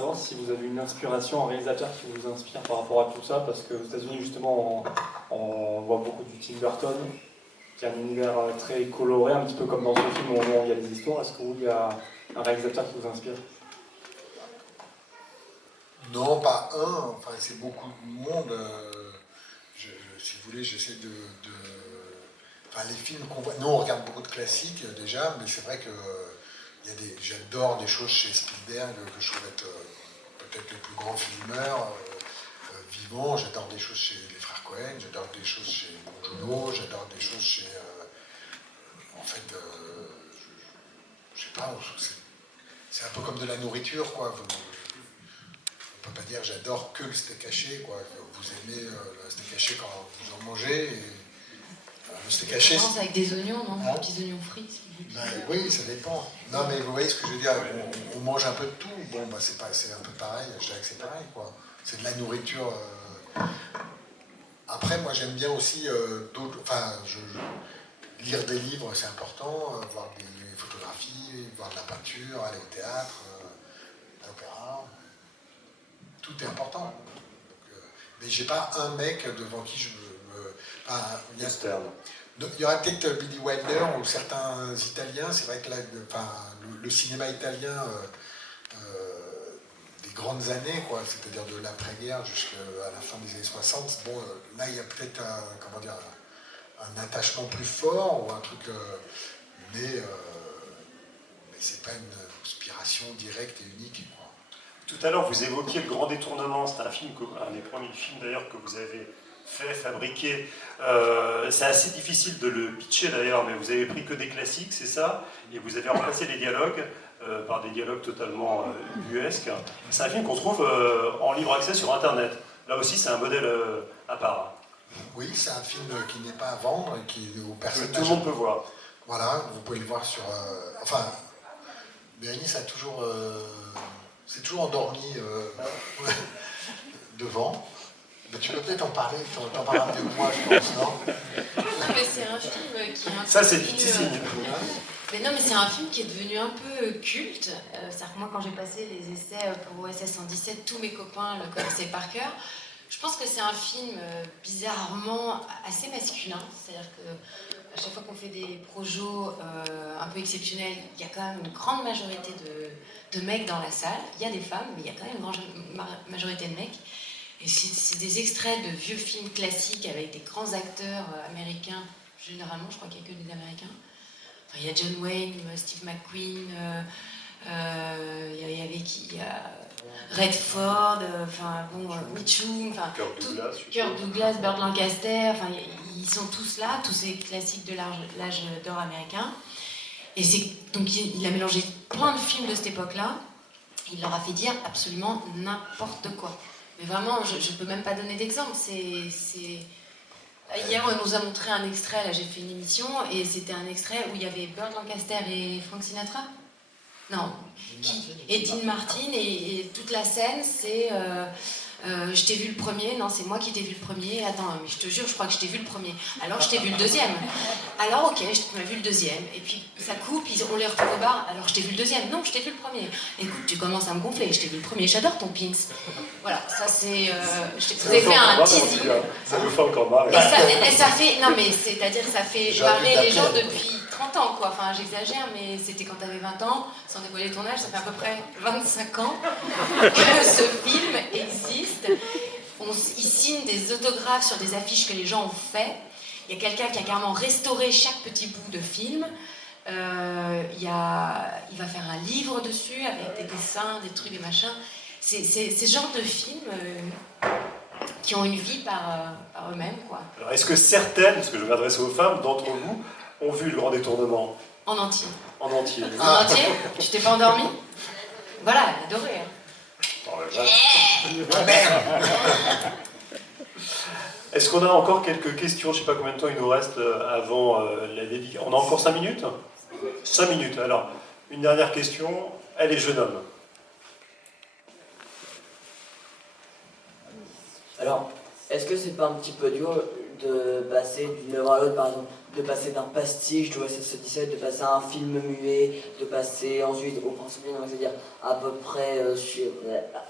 savoir si vous avez une inspiration, un réalisateur qui vous inspire par rapport à tout ça, parce qu'aux États-Unis, justement, on voit beaucoup du Tim Burton, qui a un univers très coloré, un petit peu comme dans ce film où il y a des histoires. Est-ce qu'il y a un réalisateur qui vous inspire? Non, pas un, enfin c'est beaucoup de monde. Si vous voulez, j'essaie Enfin, les films qu'on voit. Nous, on regarde beaucoup de classiques déjà, mais c'est vrai que j'adore des choses chez Spielberg que je trouve être peut-être le plus grand filmeur vivant. J'adore des choses chez les frères Cohen, j'adore des choses chez Bong, j'adore des choses chez. En fait, je sais pas, c'est un peu comme de la nourriture, quoi. On ne peut pas dire j'adore que le steak haché, quoi. Vous aimez le steak haché quand vous en mangez. Et, le steak haché. Ça commence avec des oignons, non? Des petits oignons frits. Ben, oui, ça dépend. Non, mais vous voyez ce que je veux dire. On mange un peu de tout. Bon, ben, c'est un peu pareil. Je dirais que c'est pareil, quoi. C'est de la nourriture. Après, moi, j'aime bien aussi d'autres. Enfin, lire des livres, c'est important. Voir des photographies, voir de la peinture, aller au théâtre, à l'opéra. Tout est important. Donc, mais j'ai pas un mec devant qui je me. Il y aura peut-être Billy Wilder ou certains Italiens. C'est vrai que là, le cinéma italien des grandes années, quoi, c'est-à-dire de l'après-guerre jusqu'à la fin des années 60. Bon, là, il y a peut-être un attachement plus fort ou un truc, mais c'est pas une inspiration directe et unique, quoi. Tout à l'heure, vous évoquiez Le Grand Détournement. C'est un des premiers films d'ailleurs que vous avez fait, fabriqué. C'est assez difficile de le pitcher d'ailleurs, mais vous avez pris que des classiques, c'est ça? Et vous avez remplacé les dialogues par des dialogues totalement ubuesques. C'est un film qu'on trouve en libre accès sur Internet. Là aussi, c'est un modèle à part. Oui, c'est un film qui n'est pas à vendre et qui au personnage. Tout le monde peut voir. Voilà, vous pouvez le voir sur. Enfin, Bérénice a toujours. C'est toujours endormi devant. Mais tu peux peut-être en parler, t'en parles mieux que moi, je pense, non? Non, mais c'est un film qui est un peu. Ça, c'est du teasing. Mais non, mais c'est un film qui est devenu un peu culte. C'est-à-dire que moi, quand j'ai passé les essais pour OSS 117, tous mes copains le connaissaient par cœur. Je pense que c'est un film bizarrement assez masculin. C'est-à-dire que à chaque fois qu'on fait des projets un peu exceptionnels, il y a quand même une grande majorité de mecs dans la salle. Il y a des femmes, mais il y a quand même une grande majorité de mecs. Et c'est des extraits de vieux films classiques avec des grands acteurs américains. Généralement, je crois qu'il n'y a que des Américains. Enfin, il y a John Wayne, Steve McQueen, il y avait qui? Il y a Redford, Mitchum, Kirk Douglas, Burt Lancaster, enfin, ils sont tous là, tous ces classiques de l'âge d'or américain. Et donc il a mélangé plein de films de cette époque-là. Il leur a fait dire absolument n'importe quoi. Mais vraiment, je ne peux même pas donner d'exemple. Hier, on nous a montré un extrait, là j'ai fait une émission, et c'était un extrait où il y avait Burt Lancaster et Frank Sinatra. Non, et Dean Martin, et toute la scène, c'est je t'ai vu le premier, non, c'est moi qui t'ai vu le premier, attends, mais je te jure, je crois que je t'ai vu le premier, alors je t'ai vu le deuxième, alors ok, je t'ai vu le deuxième, et puis ça coupe, on les retrouve au bar, alors je t'ai vu le deuxième, non, je t'ai vu le premier, écoute, tu commences à me gonfler, je t'ai vu le premier, j'adore ton pins. Voilà, ça c'est, je vous ai fait un teasing. Ça me fait encore marrer. Et ça fait, non mais c'est-à-dire que ça fait marrer les gens depuis 30 ans, quoi. Enfin, j'exagère, mais c'était quand t'avais 20 ans, sans dévoiler ton âge, ça fait à peu près 25 ans que ce film existe. Ils signent des autographes sur des affiches que les gens ont fait. Il y a quelqu'un qui a carrément restauré chaque petit bout de film. Il va faire un livre dessus, avec des dessins, des trucs, des machins. C'est ce genre de films qui ont une vie par eux-mêmes, quoi. Alors, est-ce que certaines, parce que je m'adresse aux femmes, d'entre vous, ont vu Le Grand Détournement? En entier. En entier. En entier? Tu t'es pas endormi? Voilà, elle a adoré. Est-ce qu'on a encore quelques questions? Je ne sais pas combien de temps il nous reste avant la dédicace. On a encore 5 minutes? 5 minutes. Alors, une dernière question. Elle est jeune homme. Alors, est-ce que c'est pas un petit peu dur de passer d'une œuvre à l'autre, par exemple, de passer d'un pastiche de OSS 117, de passer à un film muet, de passer ensuite au Prince oublié, c'est-à-dire à peu près sur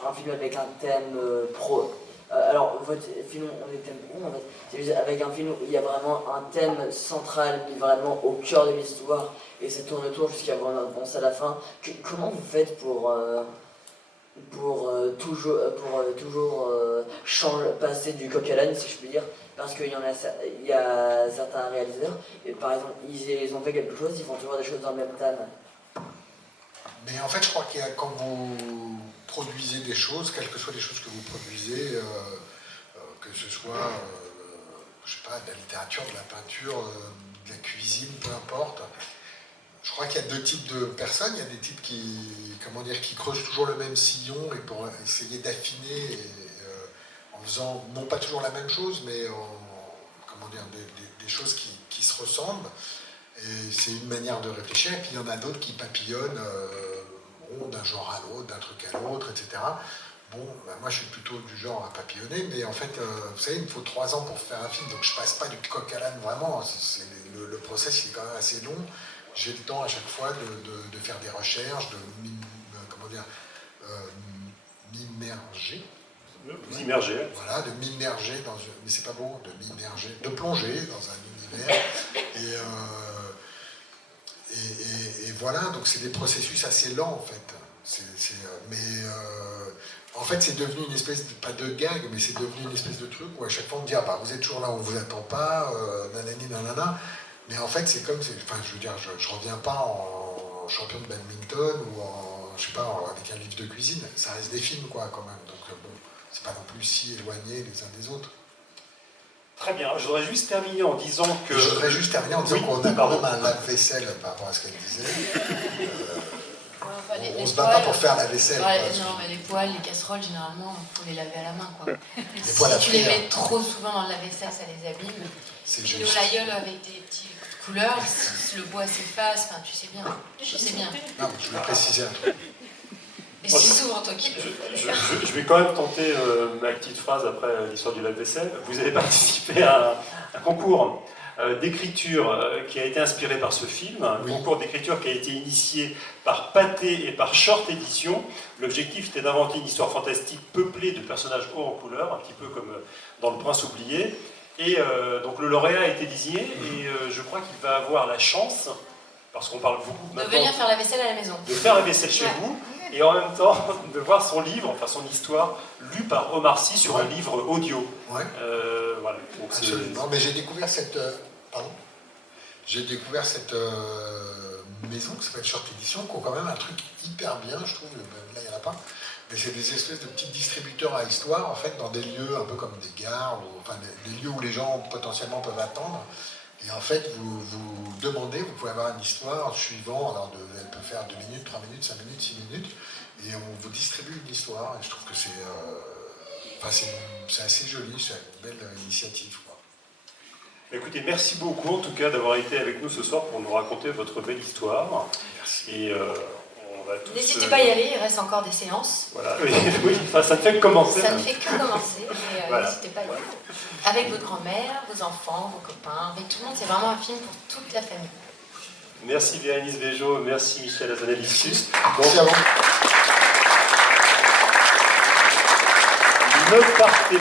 un film avec un thème pro. Alors, votre film, on est thème pro en fait, c'est juste avec un film où il y a vraiment un thème central, mis vraiment au cœur de l'histoire, et ça tourne autour jusqu'à vraiment à la fin. Comment vous faites pour toujours passer du coq à l'âne, si je puis dire, parce qu'il y a certains réalisateurs, et par exemple, ils ont fait quelque chose, ils font toujours des choses dans le même thème. Mais en fait, je crois qu'il y a, quand vous produisez des choses, quelles que soient les choses que vous produisez, que ce soit, je sais pas, de la littérature, de la peinture, de la cuisine, peu importe, je crois qu'il y a deux types de personnes. Il y a des types qui creusent toujours le même sillon et pour essayer d'affiner en faisant non pas toujours la même chose, mais des choses qui se ressemblent. Et c'est une manière de réfléchir. Et puis il y en a d'autres qui papillonnent d'un genre à l'autre, d'un truc à l'autre, etc. Bon, ben moi je suis plutôt du genre à papillonner, mais en fait, vous savez, il me faut 3 ans pour faire un film, donc je passe pas du coq à l'âne vraiment. Le process il est quand même assez long. J'ai le temps à chaque fois de faire des recherches, m'immerger. Vous immergez. Voilà, de m'immerger dans une... Mais c'est pas beau, de m'immerger, de plonger dans un univers. Et voilà, donc c'est des processus assez lents en fait. En fait, c'est devenu une espèce de, pas de gag, mais c'est devenu une espèce de truc où à chaque fois on me dit, ah bah vous êtes toujours là, on vous attend pas, nanani, nanana. Mais en fait, c'est comme, enfin, je veux dire, je reviens pas en champion de badminton ou je sais pas, avec un livre de cuisine. Ça reste des films, quoi, quand même. Donc bon, c'est pas non plus si éloigné les uns des autres. Très bien. Je voudrais juste terminer en disant que... Je voudrais juste terminer en disant qu'on a quand même un lave-vaisselle par rapport à ce qu'elle disait. On se bat pas pour faire la vaisselle. Non, mais les poêles, les casseroles, généralement, il faut les laver à la main, quoi. Si tu les mets trop souvent dans le lave-vaisselle, ça les abîme. C'est Puis juste. l'aïeul avec des petites couleurs, si le bois s'efface, enfin, tu sais bien. Je sais bien. Non, je voulais préciser un truc. Et c'est souvent toi qui... Je vais quand même tenter ma petite phrase après l'histoire du lave-vaisselle. Vous avez participé à un concours d'écriture qui a été inspiré par ce film, un concours d'écriture qui a été initié par Pathé et par Short Édition. L'objectif était d'inventer une histoire fantastique peuplée de personnages hauts en couleur, un petit peu comme dans Le Prince oublié. Et donc le lauréat a été désigné et je crois qu'il va avoir la chance, parce qu'on parle beaucoup de venir faire la vaisselle à la maison. De faire la vaisselle chez vous. Et en même temps, de voir son livre, enfin son histoire, lue par Omar Sy sur un livre audio. Ouais. Voilà. Donc absolument. Mais j'ai découvert cette... J'ai découvert cette maison qui s'appelle Short Édition, qui ont quand même un truc hyper bien, je trouve. Là, il n'y en a pas. Mais c'est des espèces de petits distributeurs à histoire, en fait, dans des lieux un peu comme des gares, ou, enfin des lieux où les gens potentiellement peuvent attendre. Et en fait, vous demandez, vous pouvez avoir une histoire suivant, alors elle peut faire 2 minutes, 3 minutes, 5 minutes, 6 minutes, et on vous distribue une histoire, et je trouve que c'est assez joli, c'est une belle initiative, quoi. Écoutez, merci beaucoup en tout cas d'avoir été avec nous ce soir pour nous raconter votre belle histoire. Merci. Et n'hésitez pas à y aller, il reste encore des séances. Voilà, oui, enfin, ça ne fait que commencer. Ça ne fait que commencer, et voilà. n'hésitez pas à y aller. Avec votre grand-mère, vos enfants, vos copains, avec tout le monde, c'est vraiment un film pour toute la famille. Merci Bérénice Bejo, merci Michel Hazanavicius. Merci à vous. Ne partez